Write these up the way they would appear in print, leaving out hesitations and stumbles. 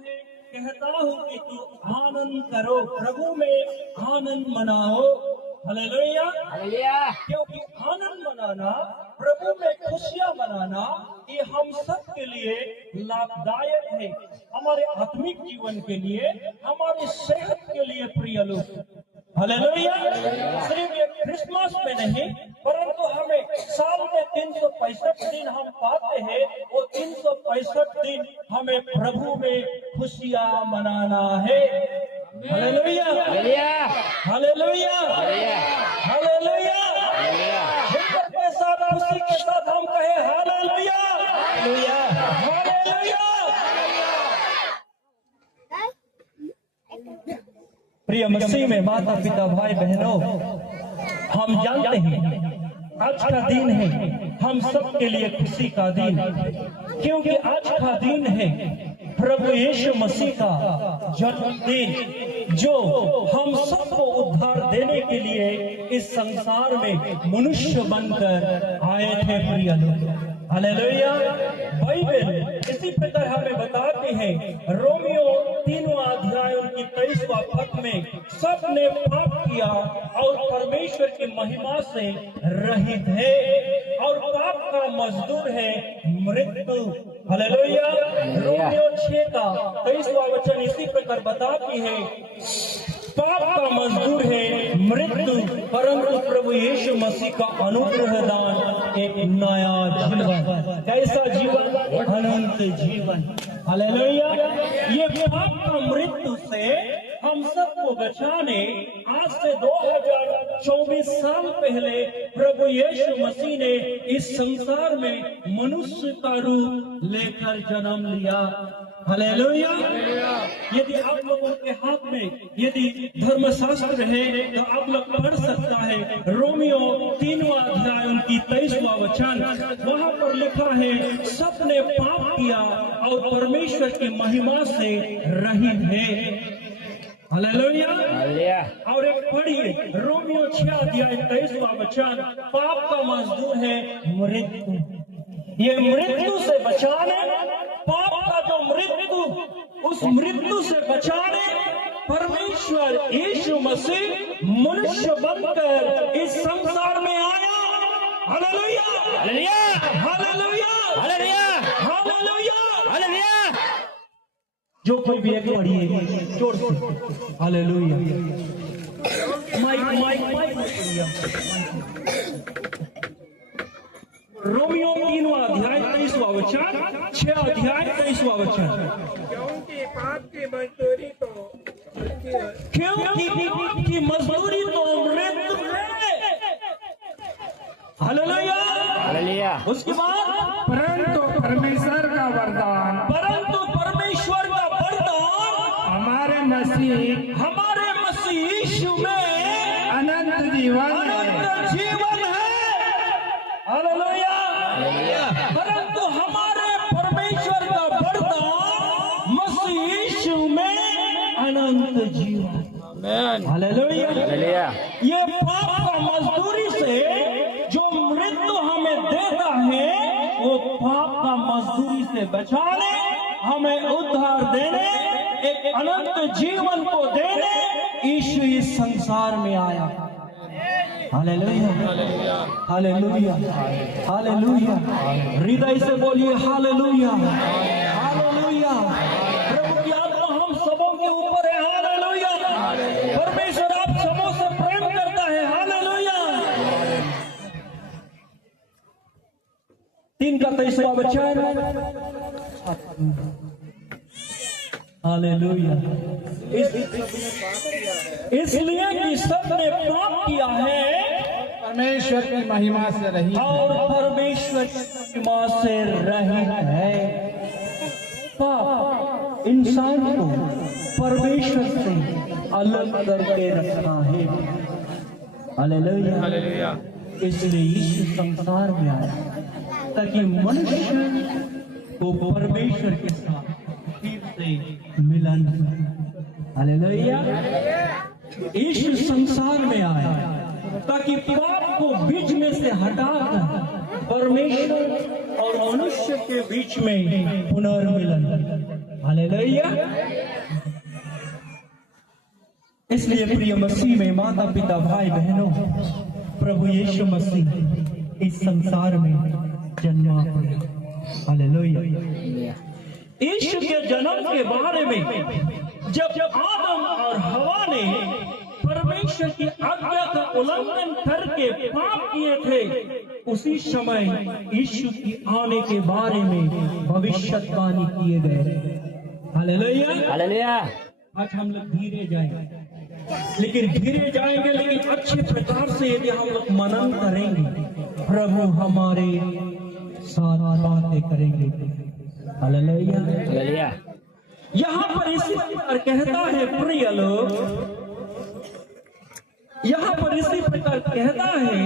कहता हूँ कि तू आनंद करो, प्रभु में आनंद मनाओ। Hallelujah, hallelujah. क्योंकि आनंद मनाना, प्रभु में खुशियां मनाना, ये हम सब के लिए लाभदायक है। हमारे आत्मिक जीवन के लिए, हमारी सेहत के लिए प्रिय लोग। हालेलुया। सिर्फ ये क्रिसमस में नहीं, परंतु हमें साल में 365 दिन हम पाते हैं। वो 365 दिन हमें प्रभु में खुशियां मनाना है। Hallelujah, hallelujah. Hallelujah, hallelujah. हिम्मत के साथ, खुशी के साथ हम कहे हालेलुया, हालेलुया। हालेलुया। प्रिय मसीह में माता पिता भाई बहनों, हम जानते हैं आज का दिन है हम सब के लिए खुशी का दिन, क्योंकि आज का दिन है प्रभु यीशु मसीह का जन्मदिन, जो हम सबको उद्धार देने के लिए इस संसार में मनुष्य बनकर आए थे। प्रिय लोग, हालेलुया। बाइबल इसी प्रकार हमें बताती है, रोमियो 3वां अध्याय उनकी 23वां पद में, सब ने पाप किया और परमेश्वर की महिमा से रहित है, और पाप का मजदूर है मृत्यु। हालेलुया। रोमियो 6 का 23वां वचन इसी प्रकार बताती है, पाप का मजदूर है मृत्यु, परंतु प्रभु यीशु मसीह का अनुग्रह दान एक नया जीवन। कैसा जीवन? अनंत जीवन। हालेलुया। ये पाप का मृत्यु से हम सबको बचाने आज से 2024 साल पहले प्रभु यीशु मसीह ने इस संसार में मनुष्य का रूप लेकर जन्म लिया। हालेलुया। यदि आप लोगों के हाथ में यदि धर्मशास्त्र है तो आप लोग पढ़ सकता है, रोमियो 3वां अध्याय उनकी 23वां वचन, वहां पर लिखा है, सबने पाप किया और परमेश्वर की महिमा से रहित है। हालेलुया। और एक पढ़िए, रोमियो 6 अध्याय 23वां वचन, पाप का मजदूर है मृत्यु। ये मृत्यु से बचाने, पाप का जो मृत्यु, उस मृत्यु से बचाने परमेश्वर यीशु मसीह मनुष्य बनकर इस संसार में आया। Hallelujah, hallelujah, hallelujah, hallelujah, hallelujah, hallelujah. जो कोई भी एक पढ़िए जोर से हालेलुया। माइक माइक माइक रोमियो 3वां अध्याय 23वां वचन, 6 अध्याय 23वां वचन, क्योंकि पाप की मजदूरी तो क्योंकि पाप की मजदूरी तो मृत्यु है। Hallelujah, hallelujah. उसके बाद परंतु परमेश्वर का वरदान, परंतु परमेश्वर का वरदान हमारे मसीह यीशु में अनंत जीवन है। अनंत जीवन है। हालेलुया। हालेलुया। परंतु हमारे परमेश्वर का वरदान मसीह यीशु में अनंत जीवन। आमीन। हालेलुया। हालेलुया। ये पाप का मजदूरी से जो मृत्यु हमें देता है, वो पाप का मजदूरी से बचाने, हमें उद्धार देने, एक अनंत जीवन को देने यीशु इस संसार में आया। Hallelujah, hallelujah, hallelujah. हृदय से बोलिए हालेलुया, हालेलुया। प्रभु की आत्मा हम सबों के ऊपर है। हालेलुया। परमेश्वर आप सबों से प्रेम करता है। हालेलुया। 3 का 23वां वचन, हालेलुया। इसलिए कि सबने पाप किया है परमेश्वर की महिमा से रही और परमेश्वर की महिमा से रहित है। पाप इंसान को परमेश्वर से अलग करके रखा है। Hallelujah, hallelujah. इसलिए यीशु संसार में आया ताकि मनुष्य को परमेश्वर के साथ फिर से मिलन। हालेलुया। यीशु संसार में आया ताकि पाप को बीच में से हटाकर परमेश्वर और मनुष्य के बीच में पुनर्मिलन। हालेलुया। हालेलुया। इसलिए प्रिय मसीह में माता पिता भाई बहनों, प्रभु यीशु मसीह इस संसार में जन्मा पड़ा। हालेलुया। यीशु के जन्म के बारे में जब आदम और हवा ने परमेश्वर की आज्ञा का उल्लंघन करके पाप किए थे, उसी समय यीशु की आने के बारे में भविष्यवाणी किए गए। हालेलुया। हालेलुया। आज हम लोग धीरे जाएंगे, लेकिन अच्छे प्रकार से यदि हम लोग मनन करेंगे, प्रभु हमारे साथ बातें करेंगे। हालेलुया। हालेलुया। यहाँ पर इसी प्रकार कहता है प्रिय लोग, यहाँ पर इसी प्रकार कहता है,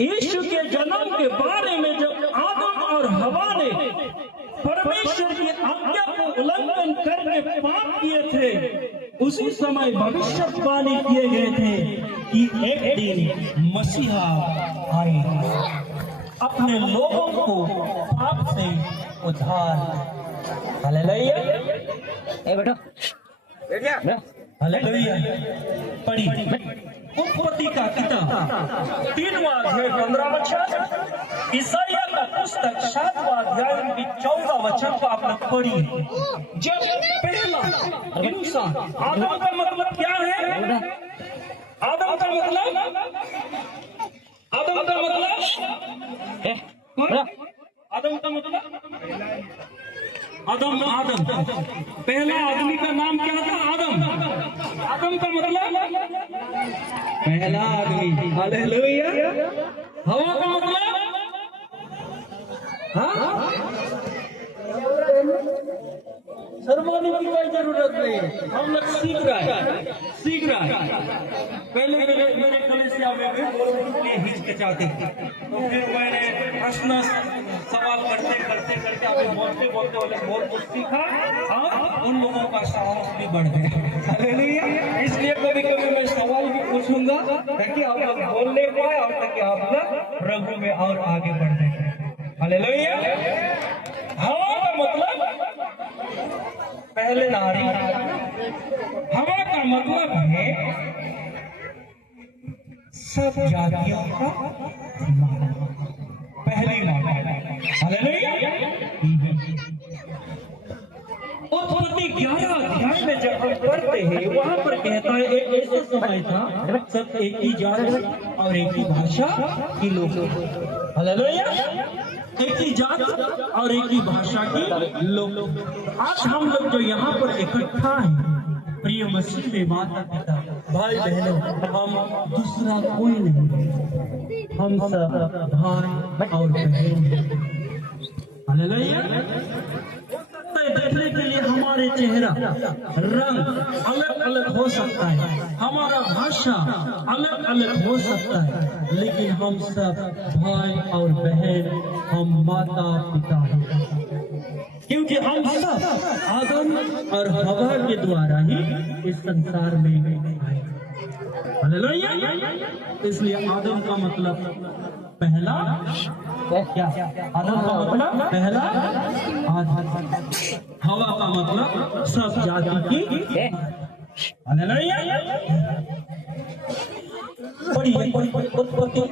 यीशु के जन्म के बारे में जब आदम और हवा ने परमेश्वर की आज्ञा को उल्लंघन करके पाप किए थे, उसी समय भविष्यवाणी किए गए थे कि एक दिन मसीहा आएगा, अपने लोगों को पाप से उद्धार। हालेलुया। ए बेटा हालेलुया। पढ़ी उत्पत्ति का किताब 3वां अध्याय 15वां वचन, ईसाइया का पुस्तक 7वां अध्याय 14वां वचन को आप लोग पढ़िए। जब पहला इंसान, आदम का मतलब क्या है? आदम का मतलब आदम पहला आदमी का नाम क्या था? आदम का मतलब पहला आदमी। हालेलुया। हवा का मतलब शर्माने की कोई जरूरत नहीं, हम लोग सीख रहा है। पहले मेरे कलेसिया में भी बोलने के लिए हिचकिचाते थे, तो फिर मैंने प्रश्न सवाल करते अभी बोलते बहुत कुछ सीखा और उन लोगों का साहस भी बढ़ गया। हालेलुया। इसलिए कभी मैं सवाल भी पूछूंगा ताकि आप लोग बोलने पाए और ताकि आप लोग प्रभु में और आगे बढ़ने पाए। हालेलुया। हवा का मतलब पहले नारी, हवा का मतलब है सब जातियों का पहली माता। हालेलुया। उत्पत्ति 11 अध्याय में जब हम पढ़ते हैं, वहां पर कहता है एक ऐसा समय था सब एक ही जात और एक ही भाषा के लोग। हालेलुया। एक ही जात और एक ही भाषा के लोग। आज हम लोग जो यहाँ पर इकट्ठा हैं, प्रिय मसीह में माता पिता भाई बहनों, हम दूसरा कोई नहीं, हम सब भाई और बहन हैं। हालेलुया। देखने के लिए हमारे चेहरा रंग अलग अलग हो सकता है, हमारा भाषा अलग अलग हो सकता है, लेकिन हम सब भाई और बहन, हम माता पिता हैं, क्योंकि हम सब आदम और हवा के द्वारा ही इस संसार में आए। हालेलुया। इसलिए आदम का मतलब पहला क्या? आदम का मतलब पहला आदम, हवा का मतलब सब जाति की। हालेलुया। पढ़िए उत्पत्ति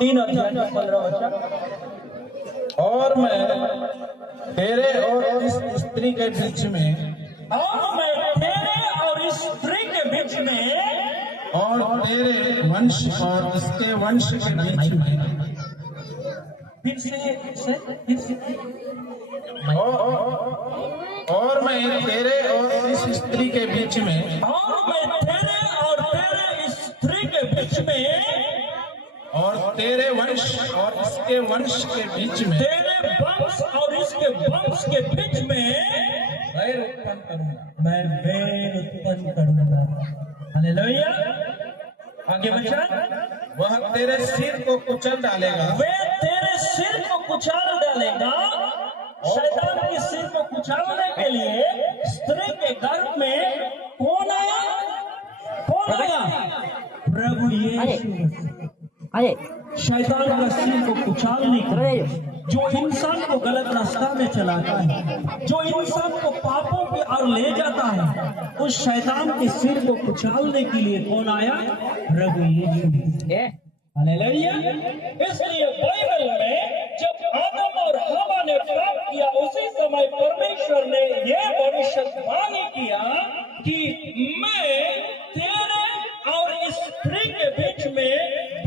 3 अध्याय 15 वचन, और मैं तेरे और इस स्त्री के बीच में, और मैं तेरे और इस स्त्री के बीच में, और तेरे वंश और इसके वंश के बीच में, फिर से और मैं तेरे और इस स्त्री के बीच में, और मैं तेरे और तेरे इस स्त्री के बीच में, और तेरे वंश और इसके वंश के बीच में, तेरे वंश और इसके वंश के बीच में बैर उत्पन्न करूंगा, मैं बैर उत्पन्न करूंगा। हालेलुया। आगे वचन, वह तेरे सिर को कुचल डालेगा, वे तेरे सिर को कुचल डालेगा। शैतान के सिर को कुचलने के लिए स्त्री के गर्भ में कौन आया? प्रभु यीशु। शैतान का सिर को कुचलने के लिए, जो इंसान को गलत रास्ता में चलाता है, जो इंसान तलवार ले जाता है, उस शैतान के सिर को कुचलने के लिए कौन आया? प्रभु यीशु। हालेलुया। इसलिए बाइबल में जब आदम और हवा ने पाप किया, उसी समय परमेश्वर ने यह भविष्यवाणी किया कि मैं तेरे और इस स्त्री के बीच में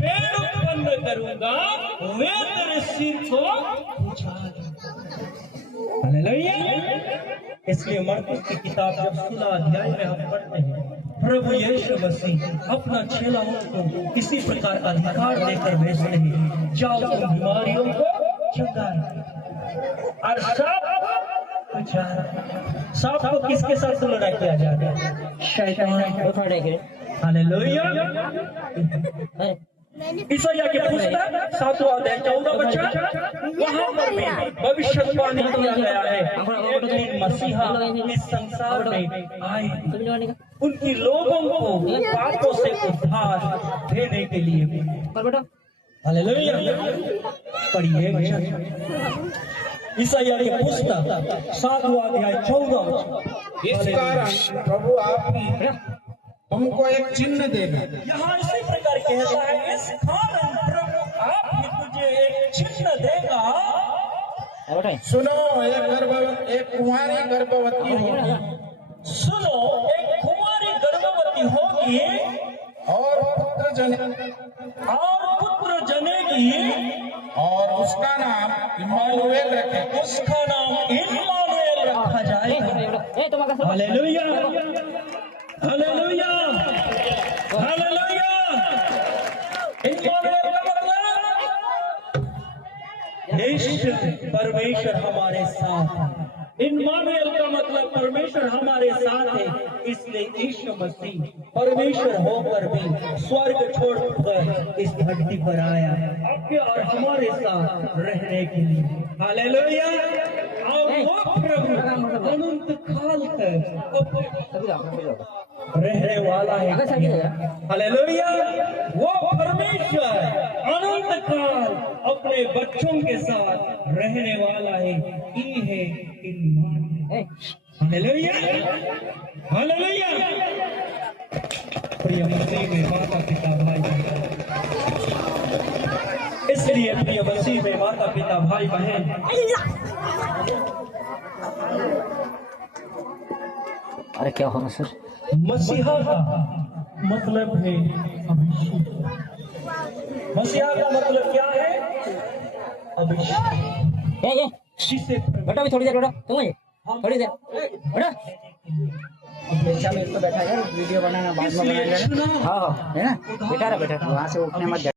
भेड़ उत्पन्न करूंगा, वे तेरे सिर को कुचल देंगे। हालेलुया। इसलिए मरकुस की किताब जब 16 अध्याय में हम पढ़ते हैं, प्रभु यीशु मसीह अपना चेलाओं को इसी प्रकार अधिकार देकर भेजते हैं, जाओ तुम बीमारियों को चंगाओ और सांप को किसके साथ तुलना किया जाता है? शैतान को। हालेलुया। ईसाया के पुस्तक 7वां अध्याय 14 वचन, वहां पर भी भविष्यवाणी किया गया है, एक दिन मसीहा इस संसार में आए, उनकी लोगों को पापों से उद्धार देने के लिए। हालेलुया। पढ़िए ईसाया के पुस्तक 7वां अध्याय 14 वचन। इस कारण प्रभु आपकी तुमको एक चिन्ह देगा। यहाँ इसी प्रकार कहता है, इस कारण प्रभु आप ही तुझे एक चिन्ह देगा। सुनो, एक कुंवारी गर्भवती होगी। सुनो, एक कुमारी गर्भवती होगी और पुत्र जनेगी और उसका नाम इम्मानुएल रखेगा। उसका नाम इम्मानुएल रखा जाएगा। हालेलुया। हालेलुया। हालेलुया। इम्मानुएल का मतलब परमेश्वर हमारे साथ है। इम्मानुएल का मतलब परमेश्वर हमारे साथ है। इसलिए यीशु मसीह परमेश्वर होकर भी स्वर्ग छोड़कर इस धरती पर आया, आपके और हमारे साथ रहने के लिए। हालेलुया। और वो प्रभु अनंत काल तक रहने वाला है। हालेलुया। वो परमेश्वर अनंत काल अपने बच्चों के साथ रहने वाला है। ये है इम्मानुएल। हालेलुया। हालेलुया। प्रिय मसीह में माता पिता भाई, इसलिए प्रिय मसीह में माता पिता भाई बहन, अरे क्या होगा सर? मसीहा का मतलब है अभिषेक। मसीहा का मतलब क्या है? अभिषेक। जिसे बेटा भी थोड़ी देर बेटा, तुम थोड़ी देर बेटा। अब बैठा है, वीडियो बनाना बाद में बनाएंगे। हाँ है ना, बेटा वहाँ से उठने मत।